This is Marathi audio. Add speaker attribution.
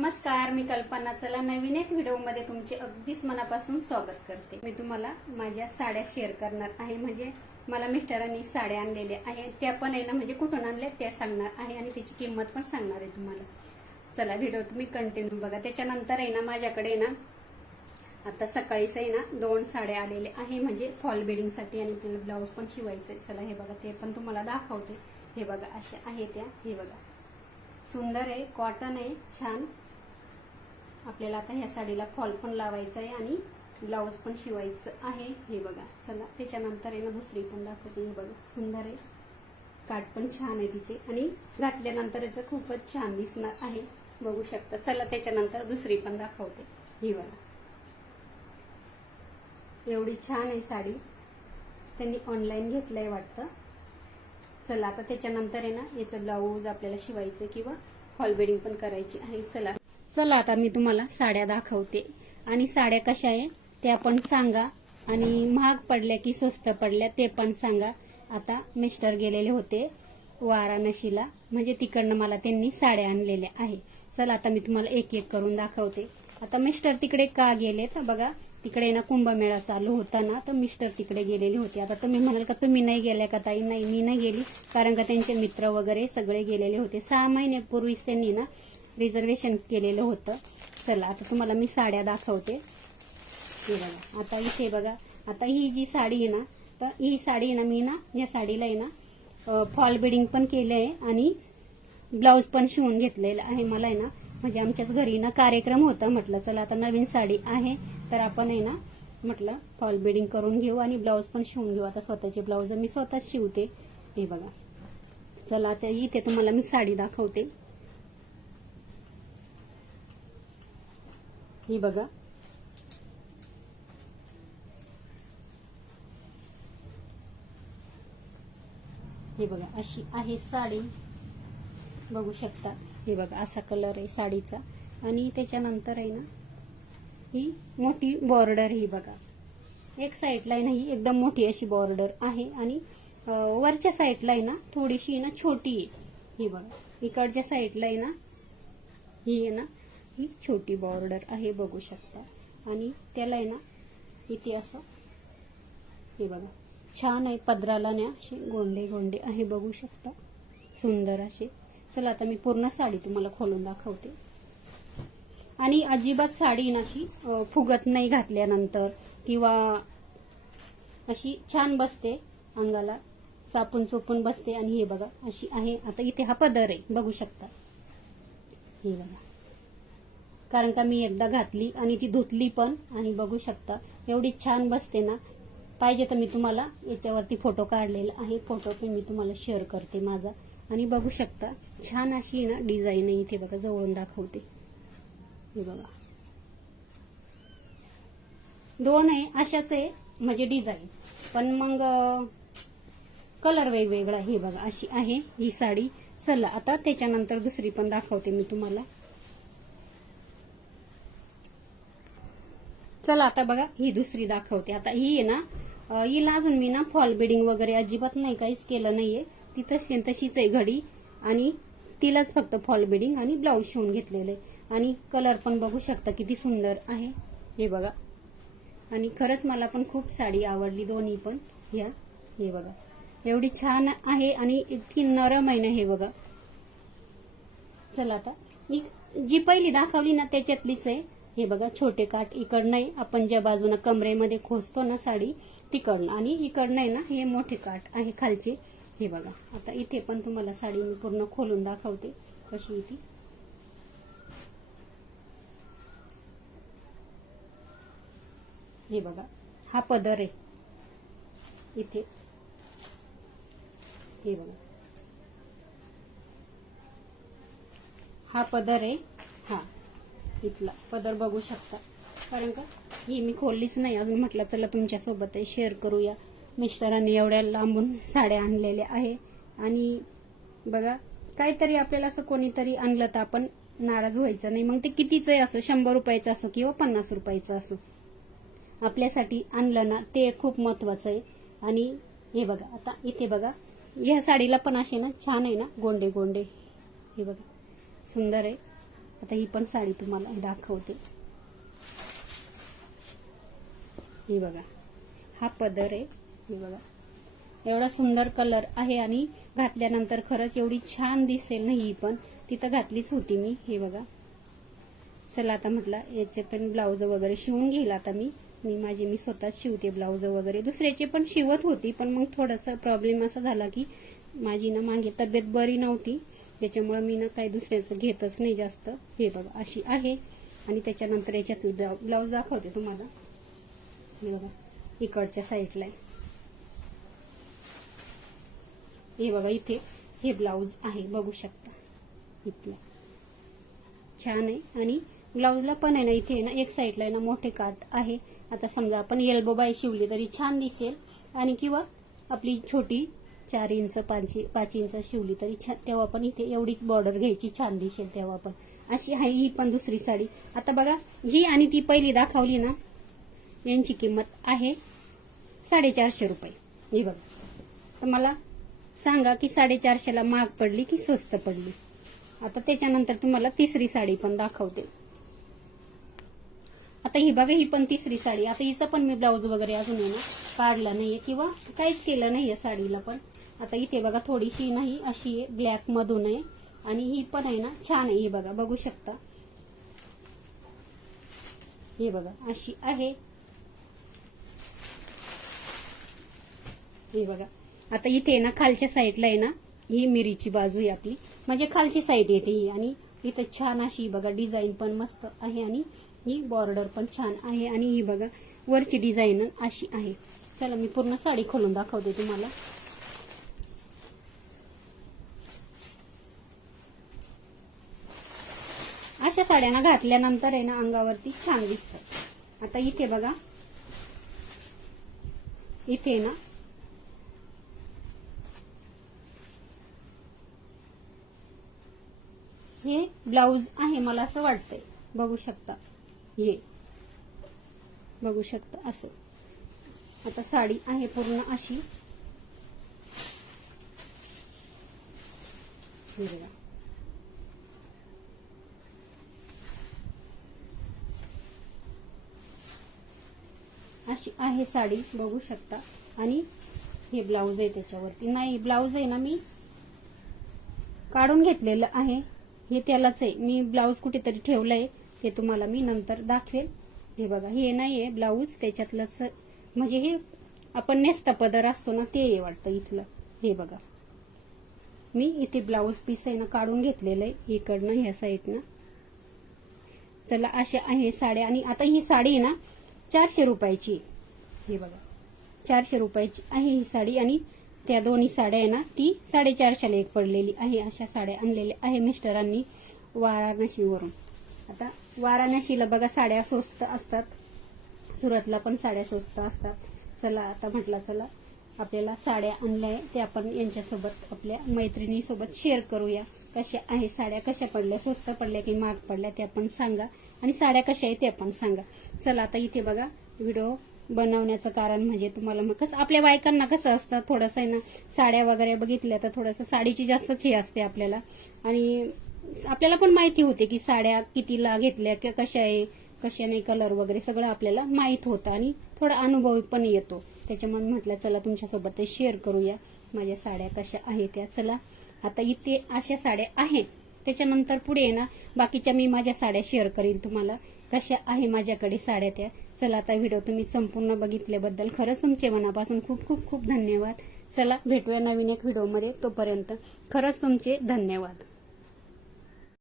Speaker 1: नमस्कार मी कल्पना. चला नवीन एक व्हिडिओमध्ये तुमचे अगदीच मनापासून स्वागत करते. मी तुम्हाला माझ्या साड्या शेअर करणार आहे. म्हणजे मला मिस्टरांनी साड्या आणलेल्या आहेत. त्या पण आहे ना म्हणजे कुठून आणल्या त्या सांगणार आहे आणि त्याची किंमत पण सांगणार आहे तुम्हाला. चला व्हिडिओ तुम्ही कंटिन्यू बघा. त्याच्यानंतर आहे ना माझ्याकडे ना आता सकाळीच आहे ना दोन साड्या आलेल्या आहे. म्हणजे फॉल बिडिंगसाठी आणि आपल्याला ब्लाऊज पण शिवायचं आहे चला हे बघा ते पण तुम्हाला दाखवते. हे बघा अशा आहे त्या. हे बघा. सुंदर आहे कॉटन आहे छान. आपल्याला आता ह्या साडीला फॉल पण लावायचा आहे आणि ब्लाऊज पण शिवायचं आहे. हे बघा चला त्याच्यानंतर आहे ना दुसरी पण दाखवते. हे बघा सुंदर आहे. काठ पण छान आहे तिचे. आणि घातल्यानंतर याचं खूपच छान दिसणार आहे. बघू शकता. चला त्याच्यानंतर दुसरी पण दाखवते. ही बघा. एवढी छान आहे साडी. त्यांनी ऑनलाईन घेतलंय वाटतं. चला आता त्याच्यानंतर आहे ना याचं ब्लाऊज आपल्याला शिवायचं किंवा फॉल बेडिंग पण करायची आहे. चला चला आता मी तुम्हाला साड्या दाखवते. आणि साड्या कशा आहे त्या पण सांगा. आणि महाग पडल्या की स्वस्त पडल्या ते पण सांगा. आता मिस्टर गेलेले होते वाराणसीला. म्हणजे तिकडनं मला त्यांनी साड्या आणलेल्या आहे. चला आता मी तुम्हाला एक एक करून दाखवते. आता मिस्टर तिकडे का गेले? तर बघा तिकडे ना कुंभमेळा चालू होता ना तर मिस्टर तिकडे गेलेले होते. आता तुम्ही म्हणाल का तुम्ही नाही गेल्या का ताई? नाही मी नाही गेली. कारण का त्यांचे मित्र वगैरे सगळे गेलेले होते. सहा महिन्यापूर्वीच त्यांनी ना रिझर्वेशन केलेलं होतं. चला आता तुम्हाला मी साड्या दाखवते. हे बघा आता इथे बघा आता ही जी साडी आहे ना तर ही साडी आहे ना मी ना या साडीला आहे ना फॉल बिडिंग पण केलं आहे आणि ब्लाऊज पण शिवून घेतलेलं आहे मला आहे ना. म्हणजे आमच्याच घरी ना कार्यक्रम होता म्हटलं चला आता नवीन साडी आहे तर आपण आहे ना म्हटलं फॉल बिडिंग करून घेऊ आणि ब्लाऊज पण शिवून घेऊ. आता स्वतःचे ब्लाऊज मी स्वतःच शिवते. हे बघा. चला आता इथे तुम्हाला मी साडी दाखवते. ही बघा. हे बघा अशी आहे साडी. बघू शकता. हे बघा असा कलर आहे साडीचा. आणि त्याच्यानंतर आहे ना ही मोठी बॉर्डर ही बघा. एक साईडला आहे ना ही एकदम मोठी अशी बॉर्डर आहे. आणि वरच्या साईडला आहे ना थोडीशी आहे ना छोटी आहे. ही बघा इकडच्या साईडला आहे ना ही आहे ना ही छोटी बॉर्डर आहे बघू शकता. आणि त्याला आहे ना इथे असं? हे बघा. छान आहे पदराला ना असे गोंडे गोंडे आहे बघू शकता. सुंदर असे चला आता मी पूर्ण साडी तुम्हाला खोलून दाखवते. आणि अजिबात साडी नशी फुगत नाही घातल्यानंतर किंवा अशी छान बसते अंगाला. चापून चोपून बसते आणि हे बघा अशी आहे. आता इथे हा पदर आहे बघू शकता. हे बघा. कारण का मी एकदा घातली आणि ती धुतली पण आणि बघू शकता. एवढी छान बसते ना. पाहिजे तर मी तुम्हाला याच्यावरती फोटो काढलेला आहे. फोटो पण मी तुम्हाला शेअर करते माझा. आणि बघू शकता छान अशी ना डिझाईन आहे इथे बघा जवळून दाखवते. हे बघा. दोन आहे अशाच आहे म्हणजे डिझाईन पण मग कलर वेगवेगळा हे बघा अशी आहे ही साडी. चला आता त्याच्यानंतर दुसरी पण दाखवते मी तुम्हाला. चला आता बघा ही दुसरी दाखवते. आता ही आहे ना हिला अजून मी ना फॉल बिडिंग वगैरे अजिबात नाही काहीच केलं नाहीये. ती तसली तशीच आहे घडी. आणि तिलाच फक्त फॉल बिडिंग आणि ब्लाऊज शिवून घेतलेलं आहे. आणि कलर पण बघू शकता किती सुंदर आहे. हे बघा. आणि खरंच मला पण खूप साडी आवडली दोन्ही पण. ह्या हे बघा. एवढी छान आहे आणि इतकी नरम आहे ना हे बघा. चला आता. जी पहिली दाखवली ना त्याच्यातलीच आहे. हे बघा छोटे काठ इकडनं आहे आपण ज्या बाजूनं कमरेमध्ये खोसतो ना साडी तिकडनं. आणि इकडनं आहे ना हे मोठे काठ आहे खालचे. हे बघा आता इथे पण तुम्हाला साडी मी पूर्ण खोलून दाखवते. कशी आहे ती? हे बघा हा पदर आहे. इथे. हे बघा. हा पदर आहे. हा. इथला. पदर बघू शकता. कारण का? ही मी खोललीच नाही. अजून म्हटलं चला तुमच्यासोबतही शेअर करूया. मिस्टरांनी एवढ्या लांबून साड्या आणलेल्या आहे. आणि बघा काहीतरी आपल्याला असं कोणीतरी आणलं तर आपण नाराज व्हायचं नाही. मग ते कितीचं असो? शंभर रुपयाचं असो किंवा पन्नास रुपयाचं असो. आपल्यासाठी आणलं ना ते खूप महत्वाचं आहे. आणि हे बघा आता इथे बघा. ह्या साडीला पण असे ना छान आहे ना गोंडे गोंडे हे बघा. सुंदर आहे. आता ही पण साडी तुम्हाला दाखवते. हे बघा. हा पदर आहे. हे बघा. एवढा सुंदर कलर आहे आणि घातल्यानंतर खरंच एवढी छान दिसेल ना ही पण. तिथं घातलीच होती मी. हे बघा. चला आता म्हटलं याचे पण ब्लाऊज वगैरे शिवून घेईल आता मी. मी माझी मी स्वतःच शिवते ब्लाऊज वगैरे. दुसऱ्याचे पण शिवत होती पण मग थोडासा प्रॉब्लेम असा झाला की माझी ना मागे तब्येत बरी नव्हती. त्याच्यामुळे मी ना काही दुसऱ्याचं घेतच नाही जास्त. हे बघा अशी आहे. आणि त्याच्यानंतर याच्यातली ब्लाऊज दाखवते तुम्हाला. हे बघा इकडच्या साईडला आहे. हे बघा इथे हे ब्लाऊज आहे बघू शकता. इथलं. छान आहे. आणि ब्लाऊजला पण आहे ना इथे आहे ना एक साईडला आहे ना मोठे काट आहे. आता समजा आपण एल्बो बाय शिवली तरी छान दिसेल. आणि किंवा आपली छोटी चार इंच पाच पाच इंच शिवली तरी छान तेव्हा पण इथे एवढीच बॉर्डर घ्यायची छान दिसेल तेव्हा पण. अशी आहे ही पण दुसरी साडी. आता बघा ही आणि ती पहिली दाखवली ना यांची किंमत आहे साडेचारशे रुपये. ही बघा. तर मला सांगा की साडेचारशेला महाग पडली की स्वस्त पडली? आता त्याच्यानंतर तुम्हाला तिसरी साडी पण दाखवते. आता ही बघा ही पण तिसरी साडी. आता हिचं पण मी ब्लाऊज वगैरे अजून आहे ना काढला नाहीये किंवा काहीच केलं नाहीये साडीला पण. आता इथे बघा थोडीशी नाही अशी आहे ब्लॅक मधून आहे. आणि ही पण आहे ना छान आहे ही बघा बघू शकता. हे बघा अशी आहे. हे बघा आता इथे ना खालच्या साईडला आहे ना ही मिरीची बाजू आहे आपली. म्हणजे खालची साईड येते ही. आणि इथं छान अशी बघा डिझाईन पण मस्त आहे आणि ही बॉर्डर पण छान आहे. आणि ही बघा वरची डिझाईन अशी आहे. चला मी पूर्ण साडी खोलून दाखवते तुम्हाला. अशा साड्यांना घातल्यानंतर आहे ना अंगावरती छान दिसत. आता इथे बघा. इथे ना. हे ब्लाऊज आहे मला असं वाटतंय. बघू शकता. हे. बघू शकता असं. आता साडी आहे पूर्ण अशी. अशी आहे साडी बघू शकता. आणि हे ब्लाऊज आहे त्याच्यावरती. नाही ब्लाऊज आहे ना मी काढून घेतलेलं आहे. हे त्यालाच आहे. मी ब्लाऊज कुठेतरी ठेवलंय. ते तुम्हाला मी नंतर दाखवेल. हे बघा हे नाहीये ब्लाऊज त्याच्यातलंच म्हणजे हे आपण नेसता पदर असतो ना ते आहे वाटतं इथलं. हे बघा. मी इथे ब्लाऊज पीस आहे ना काढून घेतलेलं आहे. इकडनं ह्या साईडनं चला अशा आहे साड्या. आणि आता ही साडी आहे ना चारशे रुपयाची. हे बघा. चारशे रुपयाची आहे ही साडी आणि त्या दोन्ही साड्या आहे ना ती साडेचारशेला एक पडलेली आहे. अशा साड्या आणलेल्या आहे मिस्टरांनी वाराणसीवरून. आता वाराणसीला बघा साड्या स्वस्त असतात. सुरतला पण साड्या स्वस्त असतात. चला आता म्हटलं चला आपल्याला साड्या आणल्या ते आपण यांच्यासोबत आपल्या मैत्रिणीसोबत शेअर करूया. कशा आहे साड्या कशा पडल्या स्वस्त पडल्या की महाग पडल्या ते आपण सांगा. आणि साड्या कशा आहे ते पण सांगा. चला आता इथे बघा व्हिडिओ बनवण्याचं कारण म्हणजे तुम्हाला मग कसं आपल्या बायकांना कसं असतं थोडंसं आहे ना साड्या वगैरे बघितल्या तर थोडंसं साडीची जास्तच हे असते आपल्याला. आणि आपल्याला पण माहिती होते की साड्या कितीला घेतल्या किंवा कशा आहे कशा नाही कलर वगैरे सगळं आपल्याला माहीत होतं आणि थोडा अनुभव पण येतो. त्याच्यामुळे म्हटलं चला तुमच्यासोबत ते शेअर करूया माझ्या साड्या कशा आहेत त्या. चला आता इथे अशा साड्या आहेत. त्याच्यानंतर पुढे ना बाकीच्या मी माझ्या साड्या शेअर करीन तुम्हाला. कशा आहे माझ्याकडे साड्या त्या? चला आता व्हिडिओ तुम्ही संपूर्ण बघितल्याबद्दल खरंच तुमचे मनापासून खूप खूप खूप धन्यवाद. चला भेटूया नवीन एक व्हिडिओमध्ये तोपर्यंत. खरंच तुमचे धन्यवाद.